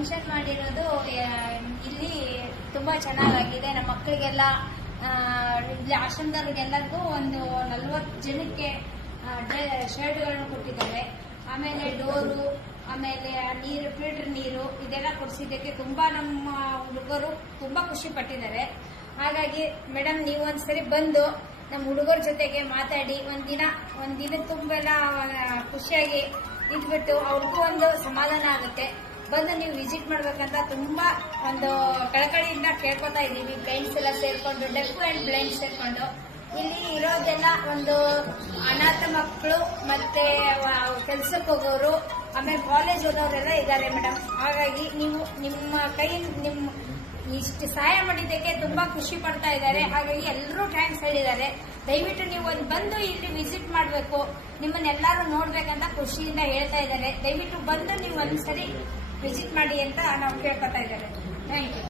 Function ಮಾಡಿರೋದು ಇಲ್ಲಿ ತುಂಬಾ ಚೆನ್ನಾಗಿದೆ. ನಮ್ಮ ಮಕ್ಕಳಿಗೆಲ್ಲ ಇಲ್ಲಿ ಆಶ್ರಮದವ್ರಿಗೆಲ್ಲರಿಗೂ ಒಂದು 40 ಜನಕ್ಕೆ ಶರ್ಟ್ಗಳನ್ನು ಕೊಟ್ಟಿದ್ದಾರೆ. ಆಮೇಲೆ ಡೋರು, ಆಮೇಲೆ ನೀರು, ಫಿಲ್ಟರ್ ನೀರು ಇದೆಲ್ಲ ಕೊಡಿಸಿದ್ದಕ್ಕೆ ತುಂಬಾ ನಮ್ಮ ಹುಡುಗರು ತುಂಬಾ ಖುಷಿ ಪಟ್ಟಿದ್ದಾರೆ. ಹಾಗಾಗಿ ಮೇಡಮ್, ನೀವು ಒಂದ್ಸರಿ ಬಂದು ನಮ್ಮ ಹುಡುಗರ ಜೊತೆಗೆ ಮಾತಾಡಿ ಒಂದಿನ ತುಂಬೆಲ್ಲ ಖುಷಿಯಾಗಿ ಇಟ್ಬಿಟ್ಟು ಅವ್ರಿಗೂ ಒಂದು ಸಮಾಧಾನ ಆಗುತ್ತೆ. ಬಂದು ನೀವು ವಿಸಿಟ್ ಮಾಡ್ಬೇಕಂತ ತುಂಬಾ ಒಂದು ಕಳಕಳಿಯಿಂದ ಕೇಳ್ಕೊತಾ ಇದ್ದೀವಿ. ಬ್ಲೈಂಡ್ಸ್ ಎಲ್ಲ ಸೇರ್ಕೊಂಡು, ಡೆಫ್ ಅಂಡ್ ಬ್ಲೈಂಡ್ ಸೇರ್ಕೊಂಡು ಇಲ್ಲಿ ಇರೋದೆಲ್ಲ ಒಂದು ಅನಾಥ ಮಕ್ಕಳು, ಮತ್ತೆ ಕೆಲ್ಸಕ್ಕೆ ಹೋಗೋರು, ಆಮೇಲೆ ಕಾಲೇಜ್ ಹೋದವರೆಲ್ಲ ಇದ್ದಾರೆ ಮೇಡಮ್. ಹಾಗಾಗಿ ನೀವು ನಿಮ್ಮ ಇಷ್ಟು ಸಹಾಯ ಮಾಡಿದ್ದಕ್ಕೆ ತುಂಬಾ ಖುಷಿ ಪಡ್ತಾ ಇದ್ದಾರೆ. ಹಾಗಾಗಿ ಎಲ್ಲರೂ ಥ್ಯಾಂಕ್ಸ್ ಹೇಳಿದ್ದಾರೆ. ದಯವಿಟ್ಟು ನೀವು ಬಂದು ಇಲ್ಲಿ ವಿಸಿಟ್ ಮಾಡಬೇಕು, ನಿಮ್ಮನ್ನೆಲ್ಲರೂ ನೋಡ್ಬೇಕಂತ ಖುಷಿಯಿಂದ ಹೇಳ್ತಾ ಇದ್ದಾರೆ. ದಯವಿಟ್ಟು ಬಂದು ನೀವು ಒಂದ್ಸರಿ ವಿಸಿಟ್ ಮಾಡಿ ಅಂತ ನಾವು ಕೇಳ್ಕೊತಾ ಇದ್ದಾರೆ. Thank you.